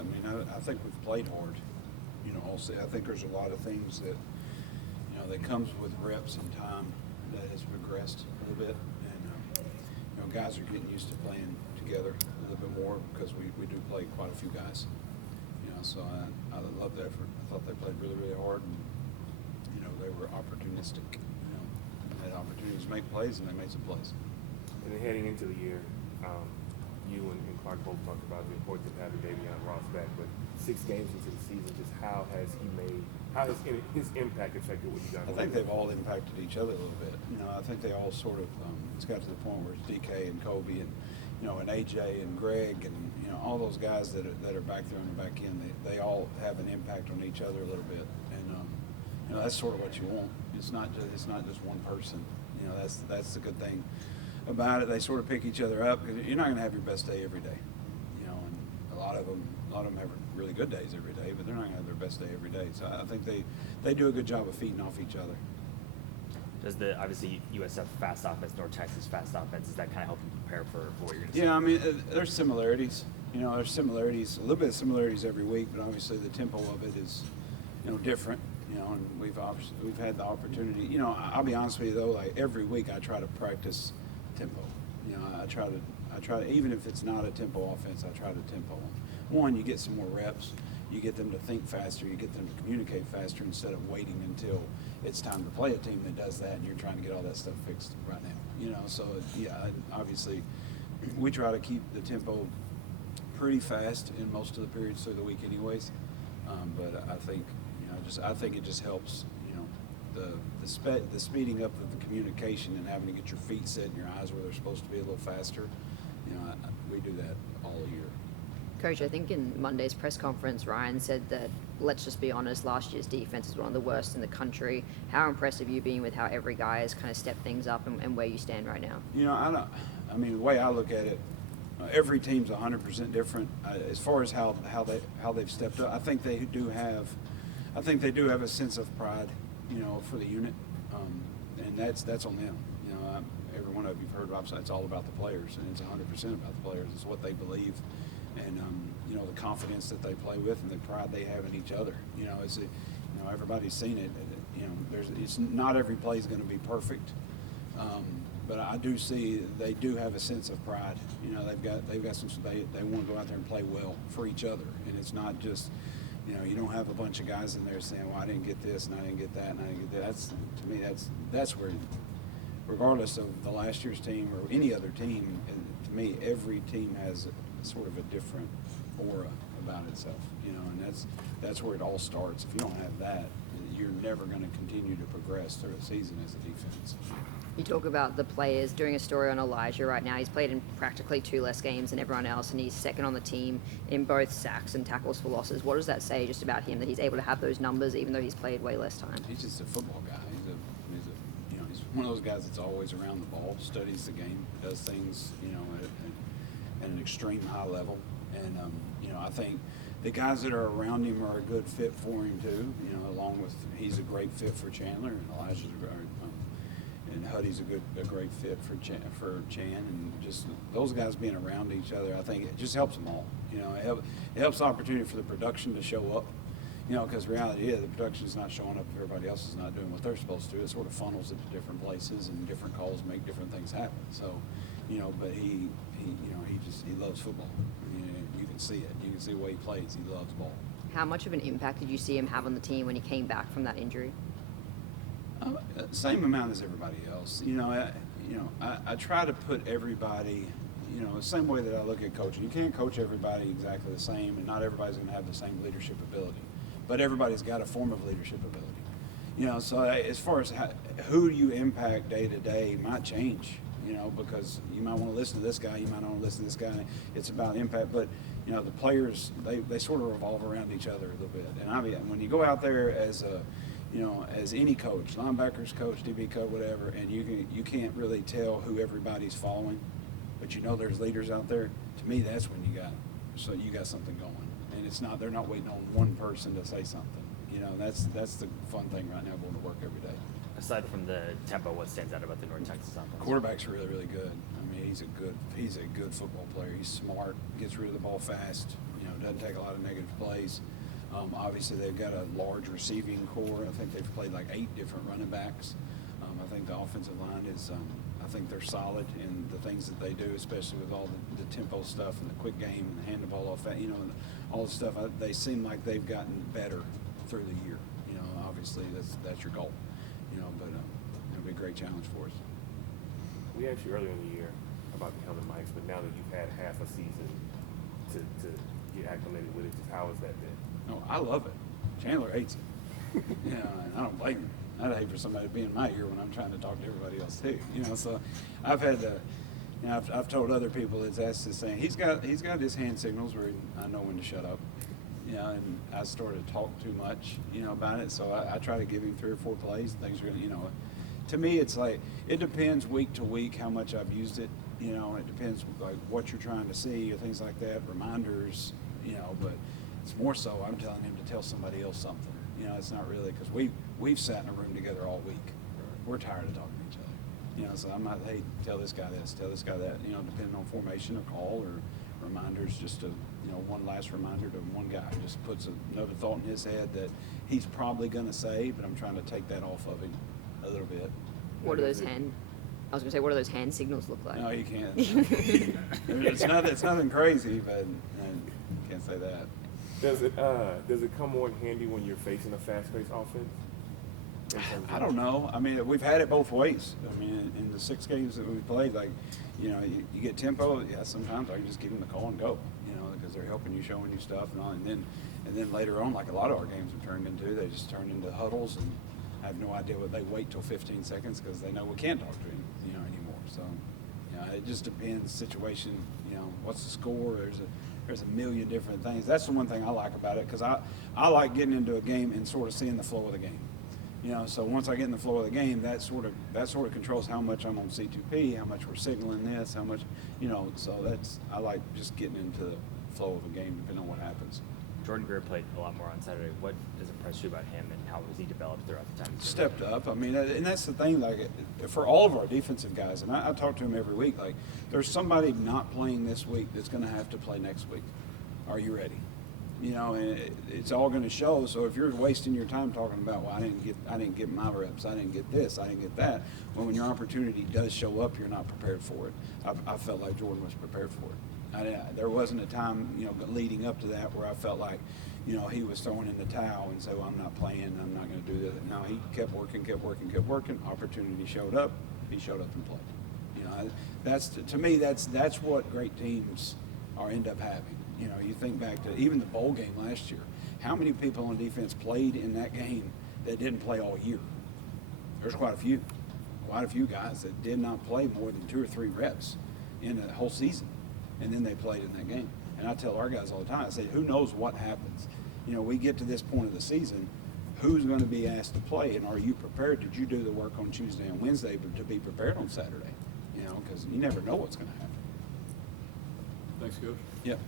I mean, I think we've played hard. Also, I think there's a lot of things that, that comes with reps and time that has progressed a little bit. And, guys are getting used to playing together a little bit more because we do play quite a few guys. So I love the effort. I thought they played really, really hard, and, they were opportunistic. They had opportunities to make plays, and they made some plays. And then heading into the year, you and Clark both talked about the importance of having Davion Ross back, but 6 games into the season, just how has his impact affected what you got? I think they've all impacted each other a little bit. I think they all sort of, it's got to the point where it's DK and Kobe and, and AJ and Greg and, all those guys that are back there on the back end, they all have an impact on each other a little bit. And, that's sort of what you want. It's not just one person. That's the good thing about it. They sort of pick each other up because you're not going to have your best day every day. And a lot of them have really good days every day, but they're not going to have their best day every day. So I think they do a good job of feeding off each other. Does obviously USF fast offense, North Texas fast offense, does that kind of help you prepare for what you're going to see? Yeah, I mean, there's similarities. There's similarities, a little bit of similarities every week, but obviously the tempo of it is, different. And we've had the opportunity. I'll be honest with you though, like every week I try to practice tempo. I try to, even if it's not a tempo offense, I try to tempo them. One, you get some more reps. You get them to think faster. You get them to communicate faster instead of waiting until it's time to play a team that does that, and you're trying to get all that stuff fixed right now. So yeah, obviously we try to keep the tempo pretty fast in most of the periods through the week, anyways. But I think I think it just helps. The speeding up of the communication and having to get your feet set and your eyes where they're supposed to be a little faster. We do that all year. Coach, I think in Monday's press conference, Ryan said that, let's just be honest, last year's defense is one of the worst in the country. How impressed have you been with how every guy has kind of stepped things up and where you stand right now? The way I look at it, every team's 100% different. As far as how they've stepped up, I think they do have a sense of pride, for the unit, and that's on them. Every one of you've heard of, it's all about the players, and it's 100% about the players. It's what they believe, and the confidence that they play with, and the pride they have in each other. Everybody's seen it. It's not every play is going to be perfect, but I do see they do have a sense of pride. They've got some. They want to go out there and play well for each other, and it's not just. You don't have a bunch of guys in there saying, well, I didn't get this and I didn't get that and I didn't get that. To me, that's where, regardless of the last year's team or any other team, to me, every team has sort of a different aura about itself, and that's where it all starts. If you don't have that, you're never going to continue to progress through a season as a defense. You talk about the players. Doing a story on Elijah right now. He's played in practically 2 less games than everyone else, and he's second on the team in both sacks and tackles for losses. What does that say just about him, that he's able to have those numbers even though he's played way less time? He's just a football guy. He's one of those guys that's always around the ball, studies the game, does things, at an extreme high level. And, I think the guys that are around him are a good fit for him too, along with he's a great fit for Chandler, and Elijah's and Huddy's a great fit for Chan, and just those guys being around each other, I think it just helps them all. It helps the opportunity for the production to show up. Because reality is the production is not showing up if everybody else is not doing what they're supposed to do. It sort of funnels it to different places, and different calls make different things happen. So, but he loves football. You can see it. You can see the way he plays. He loves ball. How much of an impact did you see him have on the team when he came back from that injury? Same amount as everybody else. I try to put everybody, the same way that I look at coaching. You can't coach everybody exactly the same, and not everybody's going to have the same leadership ability. But everybody's got a form of leadership ability. So as far as who you impact day to day might change, because you might want to listen to this guy, you might not want to listen to this guy. It's about impact, but the players, they sort of revolve around each other a little bit. And when you go out there as as any coach, linebackers coach, DB coach, whatever, and you can't really tell who everybody's following, but there's leaders out there. To me, that's when you got something going, and they're not waiting on one person to say something. That's the fun thing right now, going to work every day. Aside from the tempo, what stands out about the North Texas offense? Quarterback's really, really good. He's a good football player. He's smart, gets rid of the ball fast. it doesn't take a lot of negative plays. Obviously, they've got a large receiving core. I think they've played like 8 different running backs. I think the offensive line is, I think they're solid in the things that they do, especially with all the tempo stuff and the quick game and the hand the ball off, and all the stuff. They seem like they've gotten better through the year. Obviously that's your goal. But it'll be a great challenge for us. We asked you earlier in the year about the helmet mics, but now that you've had half a season to get acclimated with it, just how has that been? No, I love it. Chandler hates it. And I don't blame him. I'd hate for somebody to be in my ear when I'm trying to talk to everybody else too. So I've had to, I've told other people that's asked this saying he's got his hand signals where I know when to shut up. And I started to talk too much, about it. So I try to give him 3 or 4 plays. Things are gonna, to me it's like it depends week to week how much I've used it. It depends like what you're trying to see or things like that, reminders. But it's more so I'm telling him to tell somebody else something. It's not really because we've sat in a room together all week. We're tired of talking to each other. So I'm not, hey, tell this guy this, tell this guy that. Depending on formation or call or reminders, just to one last reminder to one guy. Just puts another thought in his head that he's probably going to say, but I'm trying to take that off of him a little bit. What do those hand? I was going to say, what do those hand signals look like? No, you can't. It's nothing crazy, but you can't say that. Does it come more in handy when you're facing a fast-paced offense? I don't know. I mean, we've had it both ways. I mean, in the 6 games that we played, like, you get tempo. Yeah, sometimes I can just give them the call and go, because they're helping you, showing you stuff and all. And then later on, like a lot of our games have turned into, they just turn into huddles, and I have no idea what they wait till 15 seconds because they know we can't talk to him, anymore. So, it just depends situation. What's the score? There's a million different things. That's the one thing I like about it because I like getting into a game and sort of seeing the flow of the game. So once I get in the flow of the game, that sort of controls how much I'm on C2P, how much we're signaling this, how much, so I like just getting into the flow of a game depending on what happens. Jordan Greer played a lot more on Saturday. What has impressed you about him, and how has he developed throughout the time? Stepped up. I mean, and that's the thing. Like for all of our defensive guys, and I talk to him every week. Like, there's somebody not playing this week that's going to have to play next week. Are you ready? And it's all going to show. So if you're wasting your time talking about, well, I didn't get my reps, I didn't get this, I didn't get that. Well, when your opportunity does show up, you're not prepared for it. I felt like Jordan was prepared for it. There wasn't a time, leading up to that where I felt like, he was throwing in the towel and said, well, I'm not playing, I'm not going to do that. No, he kept working. Opportunity showed up. He showed up and played. That's to me, that's what great teams end up having. You think back to even the bowl game last year. How many people on defense played in that game that didn't play all year? There's quite a few guys that did not play more than 2 or 3 reps in a whole season, and then they played in that game. And I tell our guys all the time, I say, who knows what happens? We get to this point of the season, who's going to be asked to play, and are you prepared? Did you do the work on Tuesday and Wednesday to be prepared on Saturday? Because you never know what's going to happen. Thanks, Coach. Yep.